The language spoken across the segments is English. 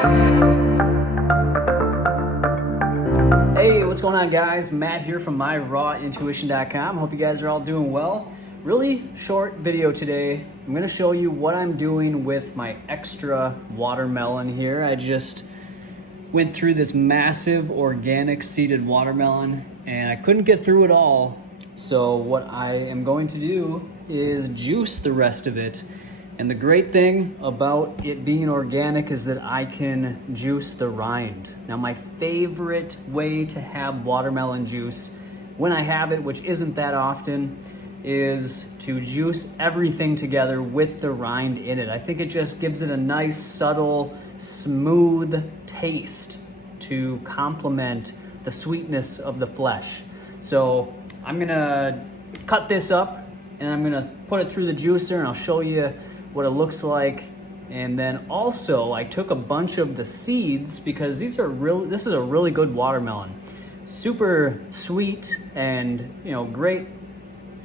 Hey, what's going on, guys? Matt here from myrawintuition.com. Hope you guys are all doing well. Really short video today. I'm going to show you what I'm doing with my extra watermelon here. I just went through this massive organic seeded watermelon and I couldn't get through it all. So what I am going to do is juice the rest of it. And the great thing about it being organic is that I can juice the rind. Now, my favorite way to have watermelon juice, when I have it, which isn't that often, is to juice everything together with the rind in it. I think it just gives it a nice, subtle, smooth taste to complement the sweetness of the flesh. So I'm gonna cut this up and I'm gonna put it through the juicer and I'll show you what it looks like. And then also I took a bunch of the seeds because this is a really good watermelon. Super sweet and great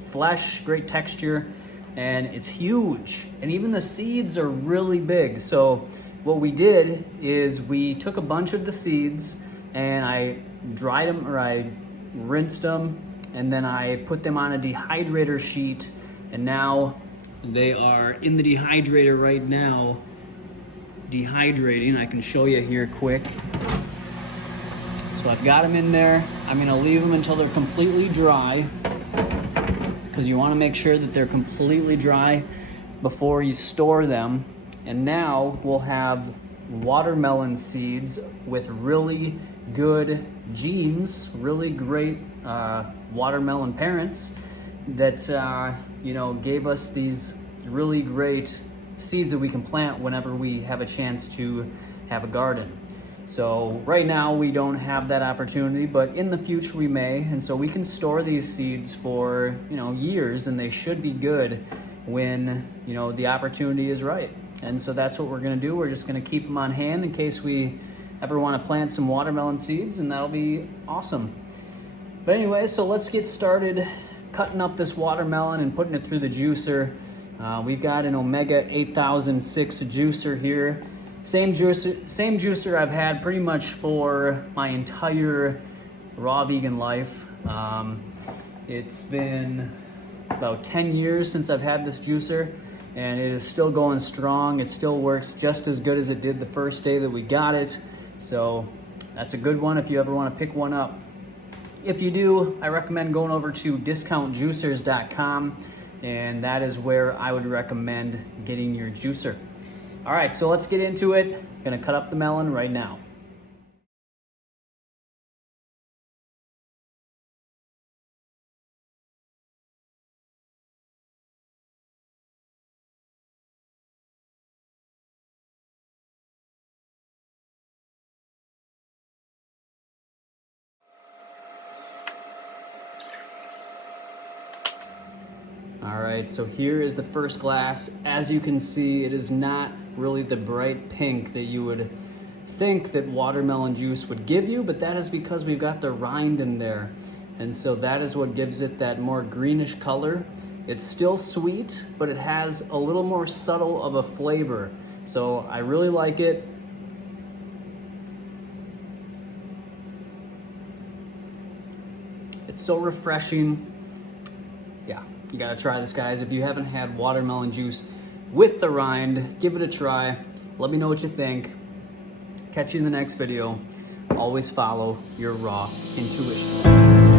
flesh, great texture, and it's huge. And even the seeds are really big. So what we did is we took a bunch of the seeds and I dried them, or I rinsed them, and then I put them on a dehydrator sheet, and now they are in the dehydrator right now, dehydrating. I can show you here quick. So I've got them in there. I'm gonna leave them until they're completely dry, because you wanna make sure that they're completely dry before you store them. And now we'll have watermelon seeds with really good genes, really great watermelon parents that gave us these really great seeds that we can plant whenever we have a chance to have a garden. So right now we don't have that opportunity, but in the future we may, and so we can store these seeds for years, and they should be good when the opportunity is right. And so that's what we're gonna do. We're just gonna keep them on hand in case we ever wanna plant some watermelon seeds, and that'll be awesome. But anyway, so let's get started cutting up this watermelon and putting it through the juicer. We've got an Omega 8006 juicer here. Same juicer I've had pretty much for my entire raw vegan life. It's been about 10 years since I've had this juicer, and it is still going strong. It still works just as good as it did the first day that we got it. So that's a good one if you ever want to pick one up. If you do, I recommend going over to discountjuicers.com, and that is where I would recommend getting your juicer. All right, so let's get into it. I'm gonna cut up the melon right now. All right, so here is the first glass. As you can see, it is not really the bright pink that you would think that watermelon juice would give you, but that is because we've got the rind in there. And so that is what gives it that more greenish color. It's still sweet, but it has a little more subtle of a flavor. So I really like it. It's so refreshing. Yeah, you gotta try this, guys. If you haven't had watermelon juice with the rind, give it a try. Let me know what you think. Catch you in the next video. Always follow your raw intuition.